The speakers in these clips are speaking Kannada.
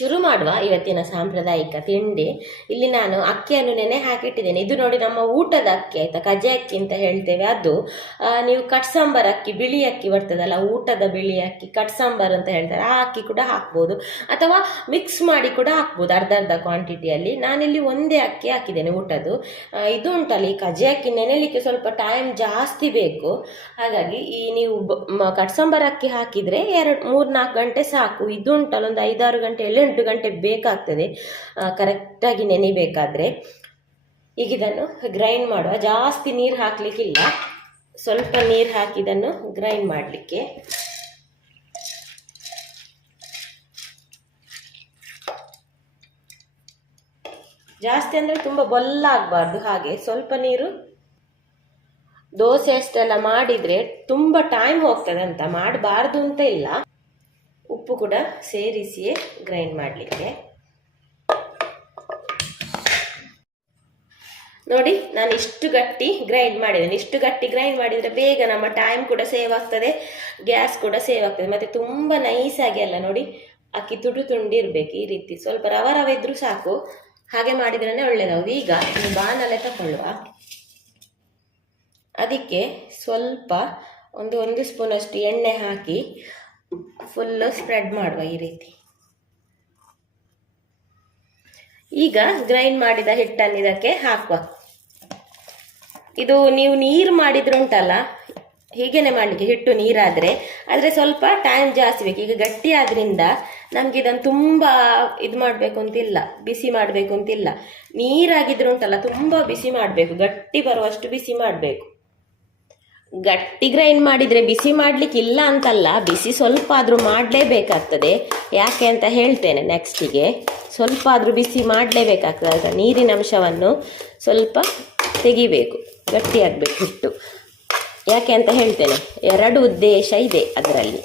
ಶುರು ಮಾಡುವ ಇವತ್ತಿನ ಸಾಂಪ್ರದಾಯಿಕ ತಿಂಡಿ. ಇಲ್ಲಿ ನಾನು ಅಕ್ಕಿಯನ್ನು ನೆನೆ ಹಾಕಿಟ್ಟಿದ್ದೇನೆ. ಇದು ನೋಡಿ ನಮ್ಮ ಊಟದ ಅಕ್ಕಿ, ಆಯ್ತಾ? ಕಜೆ ಅಕ್ಕಿ ಅಂತ ಹೇಳ್ತೇವೆ. ಅದು ನೀವು ಕಟ್ ಸಾಂಬಾರ್ ಅಕ್ಕಿ, ಬಿಳಿ ಅಕ್ಕಿ ಬರ್ತದಲ್ಲ, ಊಟದ ಬಿಳಿ ಅಕ್ಕಿ ಕಟ್ ಸಾಂಬಾರ್ ಅಂತ ಹೇಳ್ತಾರೆ. ಆ ಅಕ್ಕಿ ಕೂಡ ಹಾಕ್ಬೋದು. ಅಥವಾ ಮಿಕ್ಸ್ ಮಾಡಿ ಕೂಡ ಹಾಕ್ಬೋದು, ಅರ್ಧ ಅರ್ಧ ಕ್ವಾಂಟಿಟಿಯಲ್ಲಿ ನಾನಿಲ್ಲಿ ಒಂದೇ ಅಕ್ಕಿ ಹಾಕಿದ್ದೇನೆ ಊಟದ್ದು. ಇದು ಉಂಟಲ್ಲ, ಈ ಕಜೆ ಅಕ್ಕಿ ನೆನೆಲಿಕ್ಕೆ ಸ್ವಲ್ಪ ಟೈಮ್ ಜಾಸ್ತಿ ಬೇಕು. ಹಾಗಾಗಿ ಈ ನೀವು ಕಟ್ ಸಾಂಬಾರ್ ಅಕ್ಕಿ ಹಾಕಿದರೆ ಎರಡು ಮೂರು ನಾಲ್ಕು ಗಂಟೆ ಸಾಕು. ಇದು ಉಂಟಲ್ಲ, ಒಂದು ಐದಾರು ಗಂಟೆ ಎಲ್ಲ ಎಂಟು ಗಂಟೆ ಬೇಕಾಗ್ತದೆ. ಕರೆಕ್ಟಾಗಿ ನೆನಿಬೇಕಾದ್ರೆ. ಈಗ ಇದನ್ನು ಗ್ರೈಂಡ್ ಮಾಡುವ. ಜಾಸ್ತಿ ನೀರು ಹಾಕಲಿಕ್ಕಿಲ್ಲ. ಸ್ವಲ್ಪ ನೀರು ಹಾಕಿ ಇದನ್ನು ಗ್ರೈಂಡ್ ಮಾಡಲಿಕ್ಕೆ. ಜಾಸ್ತಿ ಅಂದರೆ ತುಂಬ ಬೊಲ್ಲ ಆಗಬಾರ್ದು. ಹಾಗೆ ಸ್ವಲ್ಪ ನೀರು ದೋಸೆ ಅಷ್ಟೆಲ್ಲ ಮಾಡಿದರೆ ತುಂಬ ಟೈಮ್ ಹೋಗ್ತದೆ ಅಂತ ಮಾಡಬಾರ್ದು ಅಂತ ಇಲ್ಲ. ಉಪ್ಪು ಕೂಡ ಸೇರಿಸಿಯೇ ಗ್ರೈಂಡ್ ಮಾಡಲಿಕ್ಕೆ. ನೋಡಿ, ನಾನು ಇಷ್ಟು ಗಟ್ಟಿ ಗ್ರೈಂಡ್ ಮಾಡಿದ್ದೇನೆ. ಇಷ್ಟು ಗಟ್ಟಿ ಗ್ರೈಂಡ್ ಮಾಡಿದರೆ ಬೇಗ ನಮ್ಮ ಟೈಮ್ ಕೂಡ ಸೇವ್ ಆಗ್ತದೆ ಗ್ಯಾಸ್ ಕೂಡ ಸೇವ್ ಆಗ್ತದೆ. ಮತ್ತು ತುಂಬ ನೈಸಾಗಿ ಅಲ್ಲ ನೋಡಿ, ಅಕ್ಕಿ ತುಡು ತುಂಡಿರಬೇಕು ಈ ರೀತಿ. ಸ್ವಲ್ಪ ರವ ರವೆ ಇದ್ದರೂ ಸಾಕು. ಹಾಗೆ ಮಾಡಿದ್ರೇ ಒಳ್ಳೆಯದಾವು ಈಗ ನೀವು ಬಾಣಲೆ ತಗೊಳ್ಳುವ. ಅದಕ್ಕೆ ಸ್ವಲ್ಪ ಒಂದು ಒಂದು ಸ್ಪೂನಷ್ಟು ಎಣ್ಣೆ ಹಾಕಿ ಫುಲ್ಲು ಸ್ಪ್ರೆಡ್ ಮಾಡುವ ಈ ರೀತಿ. ಈಗ ಗ್ರೈಂಡ್ ಮಾಡಿದ ಹಿಟ್ಟನ್ನು ಇದಕ್ಕೆ ಹಾಕುವ. ಇದು ನೀವು ನೀರು ಮಾಡಿದ್ರೆ ಉಂಟಲ್ಲ, ಹೀಗೇನೆ ಮಾಡಲಿಕ್ಕೆ ಹಿಟ್ಟು ನೀರಾದರೆ, ಆದರೆ ಸ್ವಲ್ಪ ಟೈಮ್ ಜಾಸ್ತಿ ಬೇಕು. ಈಗ ಗಟ್ಟಿ ಆದ್ರಿಂದ ನಮ್ಗೆ ಇದನ್ನು ತುಂಬ ಇದು ಮಾಡಬೇಕು ಅಂತಿಲ್ಲ, ಬಿಸಿ ಮಾಡಬೇಕು ಅಂತಿಲ್ಲ. ನೀರಾಗಿದ್ರೆ ಉಂಟಲ್ಲ, ತುಂಬ ಬಿಸಿ ಮಾಡಬೇಕು. ಗಟ್ಟಿ ಬರುವಷ್ಟು ಬಿಸಿ ಮಾಡಬೇಕು. ಗಟ್ಟಿ ಗ್ರೈಂಡ್ ಮಾಡಿದರೆ ಬಿಸಿ ಮಾಡಲಿಕ್ಕೆ ಇಲ್ಲ ಅಂತಲ್ಲ, ಬಿಸಿ ಸ್ವಲ್ಪ ಆದರೂ ಮಾಡಲೇಬೇಕಾಗ್ತದೆ. ಯಾಕೆ ಅಂತ ಹೇಳ್ತೇನೆ ನೆಕ್ಸ್ಟಿಗೆ. ಸ್ವಲ್ಪ ಆದರೂ ಬಿಸಿ ಮಾಡಲೇಬೇಕಾಗ್ತದೆ. ಅದರ ನೀರಿನ ಅಂಶವನ್ನು ಸ್ವಲ್ಪ ತೆಗಿಬೇಕು. ಗಟ್ಟಿಯಾಗಬೇಕು ಹಿಟ್ಟು. ಯಾಕೆ ಅಂತ ಹೇಳ್ತೇನೆ. ಎರಡು ಉದ್ದೇಶ ಇದೆ ಅದರಲ್ಲಿ.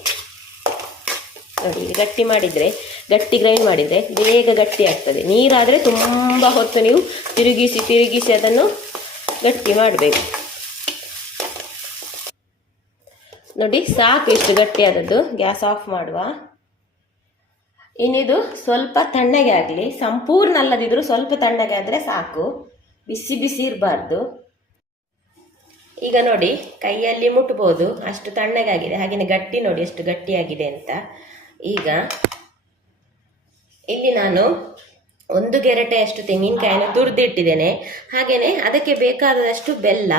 ನೋಡಿ ಗಟ್ಟಿ ಮಾಡಿದರೆ, ಗಟ್ಟಿ ಗ್ರೈಂಡ್ ಮಾಡಿದರೆ ಬೇಗ ಗಟ್ಟಿ ಆಗ್ತದೆ ನೀರಾದರೆ ತುಂಬ ಹೊತ್ತು ನೀವು ತಿರುಗಿಸಿ ತಿರುಗಿಸಿ ಅದನ್ನು ಗಟ್ಟಿ ಮಾಡಬೇಕು. ನೋಡಿ, ಸಾಕು ಇಷ್ಟು ಗಟ್ಟಿಯಾದದ್ದು. ಗ್ಯಾಸ್ ಆಫ್ ಮಾಡುವ. ಇನ್ನಿದು ಸ್ವಲ್ಪ ತಣ್ಣಗೆ ಆಗಲಿ. ಸಂಪೂರ್ಣ ಅಲ್ಲದಿದ್ದರೂ ಸ್ವಲ್ಪ ತಣ್ಣಗೆ ಆದರೆ ಸಾಕು. ಬಿಸಿ ಬಿಸಿ ಇರಬಾರ್ದು. ಈಗ ನೋಡಿ, ಕೈಯಲ್ಲಿ ಮುಟ್ಬೋದು. ಅಷ್ಟು ತಣ್ಣಗಾಗಿದೆ ಹಾಗೆಯೇ ಗಟ್ಟಿ ನೋಡಿ, ಎಷ್ಟು ಗಟ್ಟಿಯಾಗಿದೆ ಅಂತ. ಈಗ ಇಲ್ಲಿ ನಾನು ಒಂದು ಗೆರಟೆಯಷ್ಟು ತೆಂಗಿನಕಾಯಿನ ತುರಿದಿಟ್ಟಿದ್ದೇನೆ. ಹಾಗೆಯೇ ಅದಕ್ಕೆ ಬೇಕಾದಷ್ಟು ಬೆಲ್ಲ,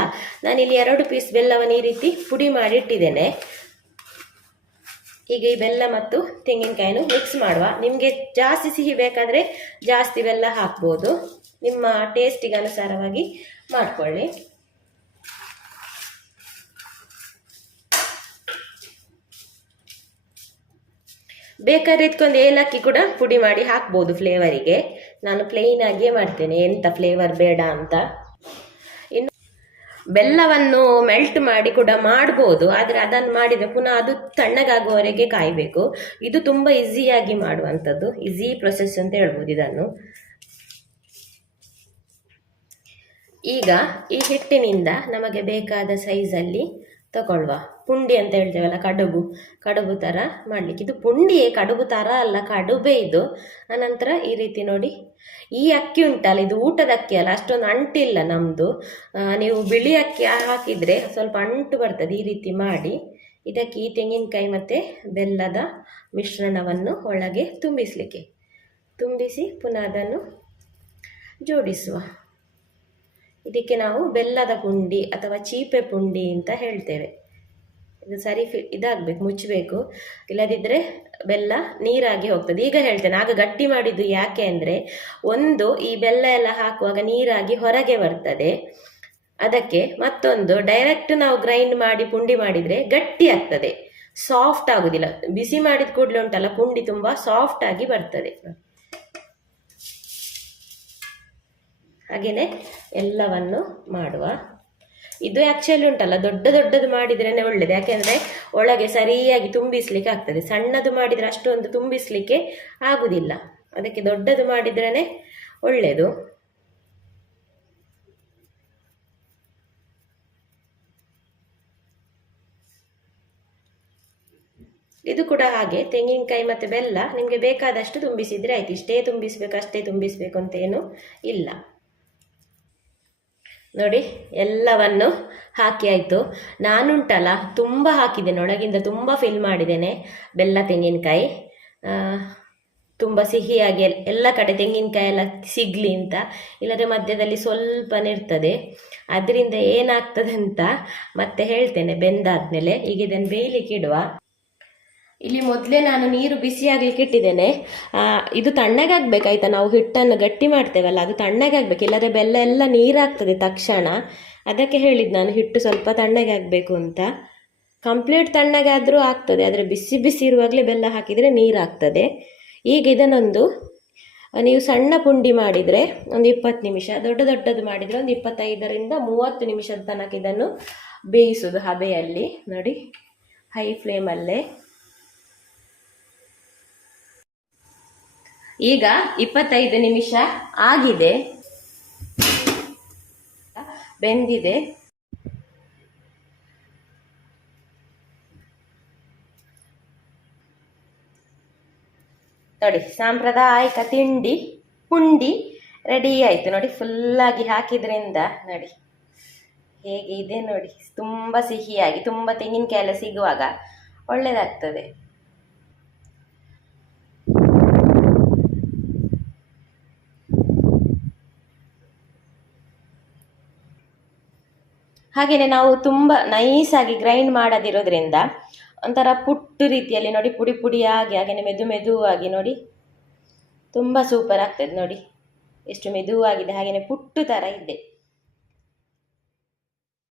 ನಾನಿಲ್ಲಿ ಎರಡು ಪೀಸ್ ಬೆಲ್ಲವನ್ನು ಈ ರೀತಿ ಪುಡಿ ಮಾಡಿ ಇಟ್ಟಿದ್ದೇನೆ ಈಗ ಈ ಬೆಲ್ಲ ಮತ್ತು ತೆಂಗಿನಕಾಯಿನ ಮಿಕ್ಸ್ ಮಾಡುವ. ನಿಮಗೆ ಜಾಸ್ತಿ ಸಿಹಿ ಬೇಕಾದರೆ ಜಾಸ್ತಿ ಬೆಲ್ಲ ಹಾಕ್ಬೋದು. ನಿಮ್ಮ ಟೇಸ್ಟಿಗೆ ಅನುಸಾರವಾಗಿ ಮಾಡಿಕೊಳ್ಳಿ. ಬೇಕಾದ್ರೆ ಇದಕ್ಕೊಂದು ಏಲಕ್ಕಿ ಕೂಡ ಪುಡಿ ಮಾಡಿ ಹಾಕ್ಬೋದು ಫ್ಲೇವರಿಗೆ ನಾನು ಪ್ಲೇನ್ ಆಗಿಯೇ ಮಾಡ್ತೇನೆ. ಎಂತ ಫ್ಲೇವರ್ ಬೇಡ ಅಂತ. ಇನ್ನು ಬೆಲ್ಲವನ್ನು ಮೆಲ್ಟ್ ಮಾಡಿ ಕೂಡ ಮಾಡ್ಬೋದು. ಆದರೆ ಅದನ್ನು ಮಾಡಿದರೆ ಪುನಃ ಅದು ತಣ್ಣಗಾಗುವವರೆಗೆ ಕಾಯಬೇಕು. ಇದು ತುಂಬ ಈಸಿಯಾಗಿ ಮಾಡುವಂಥದ್ದು. ಈಸಿ ಪ್ರೊಸೆಸ್ ಅಂತ ಹೇಳ್ಬೋದು ಇದನ್ನು. ಈಗ ಈ ಹಿಟ್ಟಿನಿಂದ ನಮಗೆ ಬೇಕಾದ ಸೈಜಲ್ಲಿ ತಗೊಳ್ಳುವ ಪುಂಡಿ ಅಂತ ಹೇಳ್ತೇವಲ್ಲ, ಕಡುಬು. ಕಡುಬು ಥರ ಮಾಡಲಿಕ್ಕೆ. ಇದು ಪುಂಡಿಯೇ ಕಡುಬು ಥರ ಅಲ್ಲ, ಕಡುಬೆ ಇದು. ಅನಂತರ ಈ ರೀತಿ ನೋಡಿ. ಈ ಅಕ್ಕಿ ಉಂಟಲ್ಲ, ಇದು ಊಟದ ಅಕ್ಕಿ ಅಲ್ಲ, ಅಷ್ಟೊಂದು ಅಂಟಿಲ್ಲ ನಮ್ಮದು ನೀವು ಬಿಳಿ ಅಕ್ಕಿ ಹಾಕಿದರೆ ಸ್ವಲ್ಪ ಅಂಟು ಬರ್ತದೆ, ಈ ರೀತಿ ಮಾಡಿ. ಇದಕ್ಕೆ ಈ ತೆಂಗಿನಕಾಯಿ ಮತ್ತು ಬೆಲ್ಲದ ಮಿಶ್ರಣವನ್ನು ಒಳಗೆ ತುಂಬಿಸಲಿಕ್ಕೆ. ತುಂಬಿಸಿ ಪುನಃ ಅದನ್ನು ಜೋಡಿಸುವ. ಇದಕ್ಕೆ ನಾವು ಬೆಲ್ಲದ ಪುಂಡಿ ಅಥವಾ ಚೀಪೆ ಪುಂಡಿ ಅಂತ ಹೇಳ್ತೇವೆ. ಇದು ಸರಿ ಫಿ ಇದಾಗಬೇಕು ಮುಚ್ಚಬೇಕು ಇಲ್ಲದಿದ್ದರೆ ಬೆಲ್ಲ ನೀರಾಗಿ ಹೋಗ್ತದೆ. ಈಗ ಹೇಳ್ತೇನೆ, ಆಗ ಗಟ್ಟಿ ಮಾಡಿದ್ದು ಯಾಕೆ ಅಂದರೆ ಒಂದು, ಈ ಬೆಲ್ಲ ಎಲ್ಲ ಹಾಕುವಾಗ ನೀರಾಗಿ ಹೊರಗೆ ಬರ್ತದೆ. ಅದಕ್ಕೆ ಮತ್ತೊಂದು ಡೈರೆಕ್ಟ್ ನಾವು ಗ್ರೈಂಡ್ ಮಾಡಿ ಪುಂಡಿ ಮಾಡಿದರೆ ಗಟ್ಟಿ ಆಗ್ತದೆ. ಸಾಫ್ಟ್ ಆಗುದಿಲ್ಲ. ಬಿಸಿ ಮಾಡಿದ ಕೂಡಲೇ ಉಂಟಲ್ಲ, ಪುಂಡಿ ತುಂಬ ಸಾಫ್ಟ್ ಆಗಿ ಬರ್ತದೆ. ಹಾಗೆಯೇ ಎಲ್ಲವನ್ನು ಮಾಡುವ. ಇದು ಆ್ಯಕ್ಚುಲಿ ಉಂಟಲ್ಲ, ದೊಡ್ಡ ದೊಡ್ಡದು ಮಾಡಿದ್ರೇ ಒಳ್ಳೇದು. ಯಾಕೆಂದರೆ ಒಳಗೆ ಸರಿಯಾಗಿ ತುಂಬಿಸ್ಲಿಕ್ಕೆ ಆಗ್ತದೆ. ಸಣ್ಣದು ಮಾಡಿದರೆ ಅಷ್ಟೊಂದು ತುಂಬಿಸ್ಲಿಕ್ಕೆ ಆಗುವುದಿಲ್ಲ ಅದಕ್ಕೆ ದೊಡ್ಡದು ಮಾಡಿದ್ರೇ ಒಳ್ಳೆಯದು ಇದು ಕೂಡ ಹಾಗೆ. ತೆಂಗಿನಕಾಯಿ ಮತ್ತು ಬೆಲ್ಲ, ನಿಮಗೆ ಬೇಕಾದಷ್ಟು ತುಂಬಿಸಿದ್ರೆ ಆಯ್ತು. ಇಷ್ಟೇ ತುಂಬಿಸಬೇಕು, ಅಷ್ಟೇ ತುಂಬಿಸಬೇಕು ಅಂತ ಏನು ಇಲ್ಲ. ನೋಡಿ, ಎಲ್ಲವನ್ನು ಹಾಕಿ ಆಯಿತು. ನಾನುಂಟಲ್ಲ, ತುಂಬ ಹಾಕಿದ್ದೇನೆ. ಒಳಗಿಂದ ತುಂಬ ಫಿಲ್ ಮಾಡಿದ್ದೇನೆ ಬೆಲ್ಲ, ತೆಂಗಿನಕಾಯಿ. ತುಂಬ ಸಿಹಿಯಾಗಿ ಎಲ್ಲ ಕಡೆ ತೆಂಗಿನಕಾಯಿ ಎಲ್ಲ ಸಿಗಲಿ ಅಂತ. ಇಲ್ಲದ್ರೆ ಮಧ್ಯದಲ್ಲಿ ಸ್ವಲ್ಪನೇ ಇರ್ತದೆ. ಅದರಿಂದ ಏನಾಗ್ತದೆ ಅಂತ ಮತ್ತೆ ಹೇಳ್ತೇನೆ, ಬೆಂದಾದ್ಮೇಲೆ. ಈಗ ಇದನ್ನು ಬೇಯಲಿಕ್ಕೆ ಇಡುವ. ಇಲ್ಲಿ ಮೊದಲೇ ನಾನು ನೀರು ಬಿಸಿಯಾಗ್ಲಿಕ್ಕೆ ಇಟ್ಟಿದ್ದೇನೆ. ಆ, ಇದು ತಣ್ಣಗಾಗಬೇಕಾಯ್ತಾ? ನಾವು ಹಿಟ್ಟನ್ನು ಗಟ್ಟಿ ಮಾಡ್ತೇವಲ್ಲ ಅದು ತಣ್ಣಗಾಗಬೇಕು. ಇಲ್ಲದ್ರೆ ಬೆಲ್ಲ ಎಲ್ಲ ನೀರಾಗ್ತದೆ ತಕ್ಷಣ. ಅದಕ್ಕೆ ಹೇಳಿದ್ದು ನಾನು ಹಿಟ್ಟು ಸ್ವಲ್ಪ ತಣ್ಣಗಾಗಬೇಕು ಅಂತ. ಕಂಪ್ಲೀಟ್ ತಣ್ಣಗಾದರೂ ಆಗ್ತದೆ ಆದರೆ ಬಿಸಿ ಬಿಸಿ ಇರುವಾಗಲೇ ಬೆಲ್ಲ ಹಾಕಿದರೆ ನೀರಾಗ್ತದೆ. ಈಗ ಇದನ್ನೊಂದು ನೀವು ಸಣ್ಣ ಪುಂಡಿ ಮಾಡಿದರೆ ಒಂದು ಇಪ್ಪತ್ತು ನಿಮಿಷ ದೊಡ್ಡ ದೊಡ್ಡದು ಮಾಡಿದರೆ ಒಂದು ಇಪ್ಪತ್ತೈದರಿಂದ ಮೂವತ್ತು ನಿಮಿಷದ ತನಕ ಇದನ್ನು ಬೇಯಿಸೋದು ಹಬೆಯಲ್ಲಿ. ನೋಡಿ ಹೈ ಫ್ಲೇಮಲ್ಲೇ. ಈಗ ಇಪ್ಪತ್ತೈದು ನಿಮಿಷ ಆಗಿದೆ. ಬೆಂದಿದೆ. ನೋಡಿ, ಸಾಂಪ್ರದಾಯಿಕ ತಿಂಡಿ, ಪುಂಡಿ ರೆಡಿ ಆಯಿತು. ನೋಡಿ ಫುಲ್ಲಾಗಿ ಹಾಕಿದ್ರಿಂದ, ನೋಡಿ ಹೇಗೆ ಇದೆ ನೋಡಿ. ತುಂಬ ಸಿಹಿಯಾಗಿ, ತುಂಬ ತೆಂಗಿನಕಾಯಿ ಎಲ್ಲ ಸಿಗುವಾಗ ಒಳ್ಳೆಯದಾಗ್ತದೆ ಹಾಗೆಯೇ ನಾವು ತುಂಬ ನೈಸಾಗಿ ಗ್ರೈಂಡ್ ಮಾಡದಿರೋದ್ರಿಂದ ಒಂಥರ ಪುಟ್ಟು ರೀತಿಯಲ್ಲಿ ನೋಡಿ ಪುಡಿ ಪುಡಿಯಾಗಿ ಹಾಗೆಯೇ ಮೆದು ಮೆದುವಾಗಿ ನೋಡಿ ತುಂಬ ಸೂಪರ್ ಆಗ್ತದೆ ನೋಡಿ. ಎಷ್ಟು ಮೆದುವಾಗಿದೆ ಹಾಗೆಯೇ ಪುಟ್ಟು ಥರ ಇದೆ.